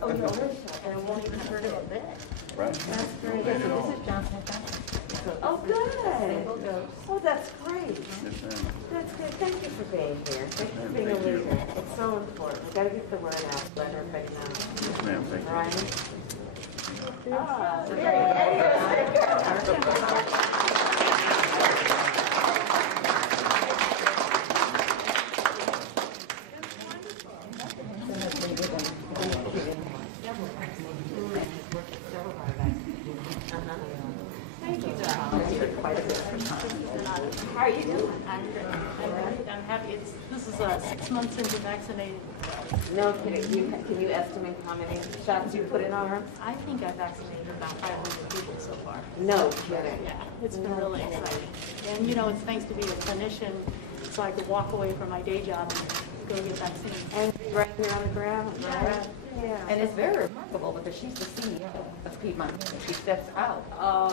Oh, you're already shot, and it won't even hurt him a bit. Right. That's great. This is Johnson & Johnson. Oh, good. Oh, that's great. That's good. Thank you for being here. Thank you for being a leader. It's so important. We've got to get the word out. Let everybody know. Yes, ma'am. Thank you. Right? Thank you, Doc. How are you doing? I'm good. I'm happy. This is 6 months into vaccinating. No kidding. Can you estimate how many shots you put in arms? I think I've vaccinated about 500 people so far. No kidding. Yeah, it's been really exciting. And you know, it's thanks to being a clinician, so I could walk away from my day job and go get vaccines. And right here on the ground, right? Yeah. And it's very remarkable because she's the CEO of Piedmont. She steps out Oh.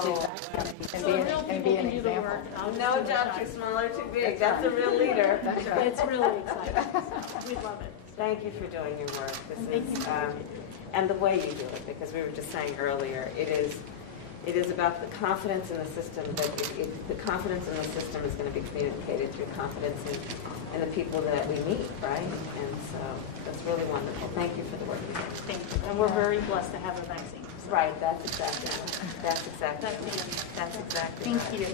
So real people can do the work. I'll just No do the job shot. too small or too big. That's a real leader. That's right. It's really exciting. So we love it. Thank you for doing your work. And thank you for and the way you do it, because we were just saying earlier, it is about the confidence in the system. That the confidence in the system is going to be communicated through confidence in the people that we meet, right? And so that's really wonderful. Thank you for the work you do. Thank you. And we're very blessed to have a vaccine. So. Right. That's exactly. That's exactly. That's exactly. Thank you.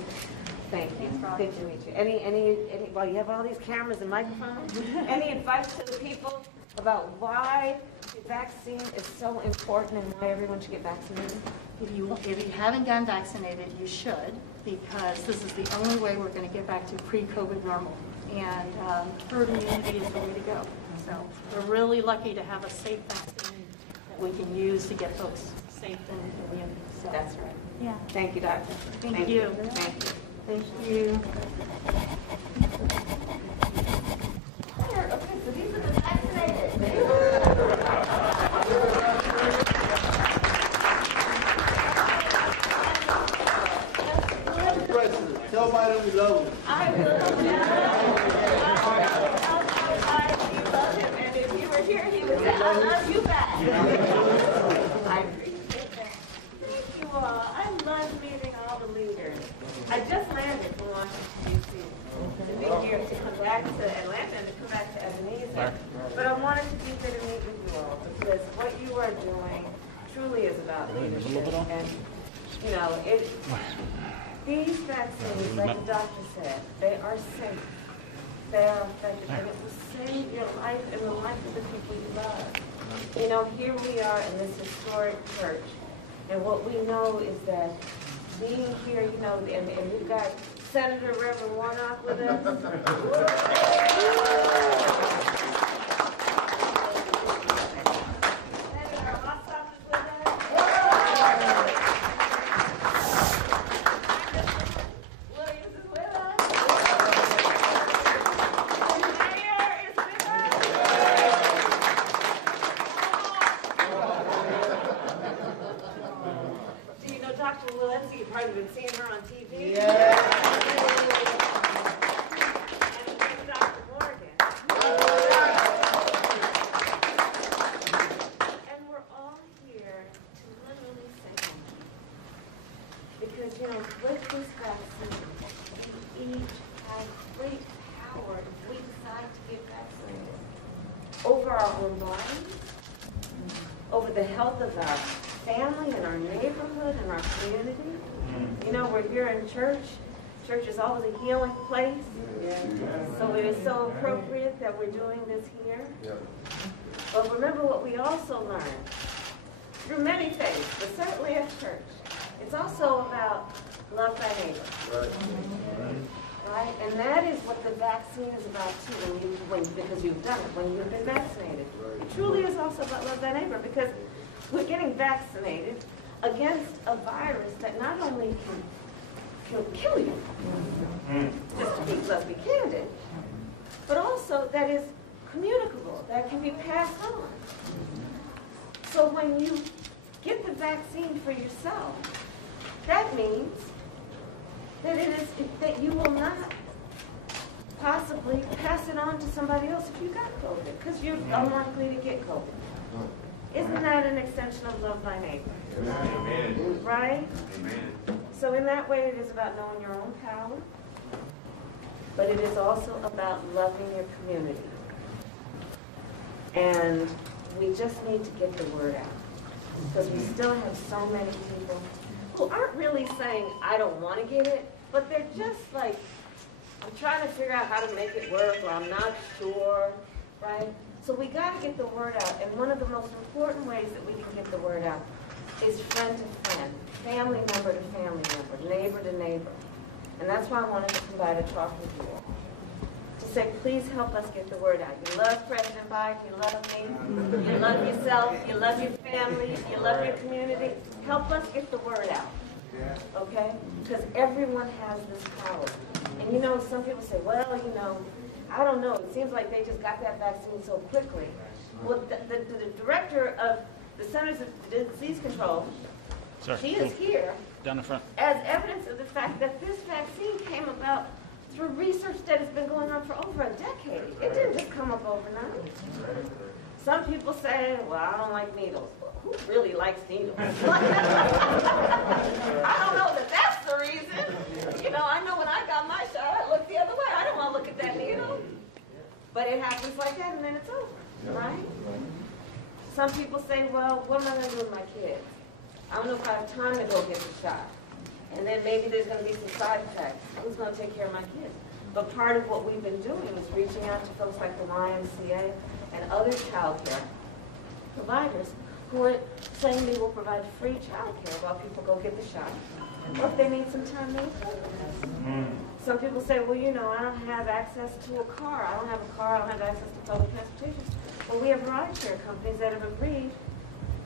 Thank you. Good to meet you. Any, well, you have all these cameras and microphones. Any advice to the people about why the vaccine is so important and why everyone should get vaccinated? If you haven't gotten vaccinated, you should, because this is the only way we're going to get back to pre-COVID normal. And herd immunity is the way to go. So we're really lucky to have a safe vaccine that we can use to get folks safe and immune. So, That's right. yeah. Thank you, Doctor. Thank you. Thank you. Thank you. Okay, so these are the vaccinated. President, tell Biden we love him. I will. You love him, and if you were here, he would say, I love you back. I appreciate that. Thank you all. I love meeting all the leaders. I just landed from Washington, D.C. to be here to come back to Atlanta and to come back to Ebenezer. But I wanted to be here to meet with you all because what you are doing truly is about leadership. And, you know, these vaccines, like the doctor said, they are safe. They are effective, and it will save your life and the life of the people you love. You know, here we are in this historic church, and what we know is that being here, you know, and we've got Senator Reverend Warnock with us. Senator Ossoff is with us. Williams is with us. The mayor is with us. Do you know Dr. Walensky? You've probably been seeing her on TV. Yeah. And Dr. Morgan. And we're all here to literally say thank you. Because, you know, with this vaccine, we each have great power if we decide to get vaccinated over our own bodies, over the health of our family and our neighborhood and our community. You know, we're here in church. Church is always a healing place. So it is so appropriate that we're doing this here. But remember what we also learned through many things, but certainly at church. It's also about love thy neighbor. Right? And that is what the vaccine is about too, because you've done it, when you've been vaccinated. It truly is also about love thy neighbor, because we're getting vaccinated against a virus that not only can kill you, let's be candid, but also that is communicable, that can be passed on. So when you get the vaccine for yourself, that means that that you will not possibly pass it on to somebody else if you got COVID, because you're unlikely to get COVID. Isn't that an extension of love thy neighbor? Amen. Right? Amen. So in that way, it is about knowing your own power, but it is also about loving your community. And we just need to get the word out, because we still have so many people who aren't really saying, I don't want to get it, but they're just like, I'm trying to figure out how to make it work, or I'm not sure, right? So we got to get the word out, and one of the most important ways that we can get the word out is friend to friend, family member to family member, neighbor to neighbor. And that's why I wanted to come by to talk with you all. To say, please help us get the word out. You love President Biden, you love me, you love yourself, you love your family, you love your community. Help us get the word out, okay? Because everyone has this power. And you know, some people say, well, you know, I don't know. It seems like they just got that vaccine so quickly. Well, the director of the Centers of Disease Control, she is here down the front as evidence of the fact that this vaccine came about through research that has been going on for over a decade. It didn't just come up overnight. Some people say, well, I don't like needles. Well, who really likes needles? I don't know that that's the reason. You know, I know when I got my shot, I looked the other way. I don't want to look at that needle. But it happens like that, and then it's over, right? Some people say, well, what am I going to do with my kids? I don't know if I have time to go get the shot. And then maybe there's going to be some side effects. Who's going to take care of my kids? But part of what we've been doing is reaching out to folks like the YMCA and other child care providers who are saying they will provide free child care while people go get the shot. Or if they need some time, they will. Some people say, well, you know, I don't have access to a car. I don't have a car. I don't have access to public transportation. Well, we have ride share companies that have agreed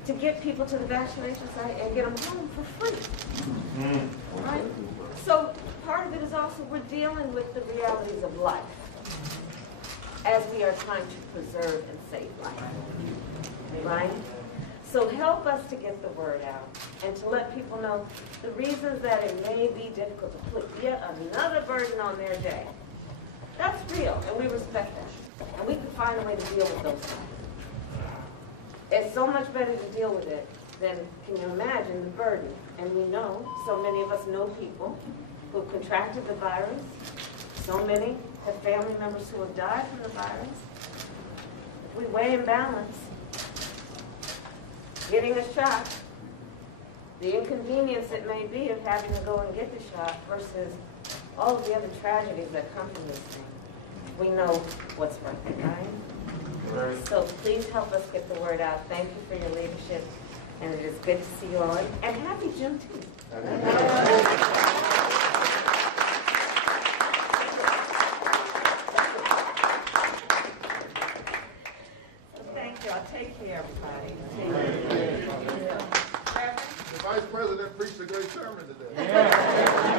to get people to the vaccination site and get them home for free. Right? So part of it is also we're dealing with the realities of life as we are trying to preserve and save life. Right? So help us to get the word out and to let people know the reasons that it may be difficult to put yet another burden on their day. That's real, and we respect that. And we can find a way to deal with those things. It's so much better to deal with it than, can you imagine, the burden. And we know, so many of us know people who have contracted the virus. So many have family members who have died from the virus. If we weigh and balance getting a shot, the inconvenience it may be of having to go and get the shot versus all of the other tragedies that come from this thing, we know what's right, right? So please help us get the word out. Thank you for your leadership, and it is good to see you all. And happy Juneteenth. So thank you. I'll take care, everybody. The Vice President preached a great sermon today.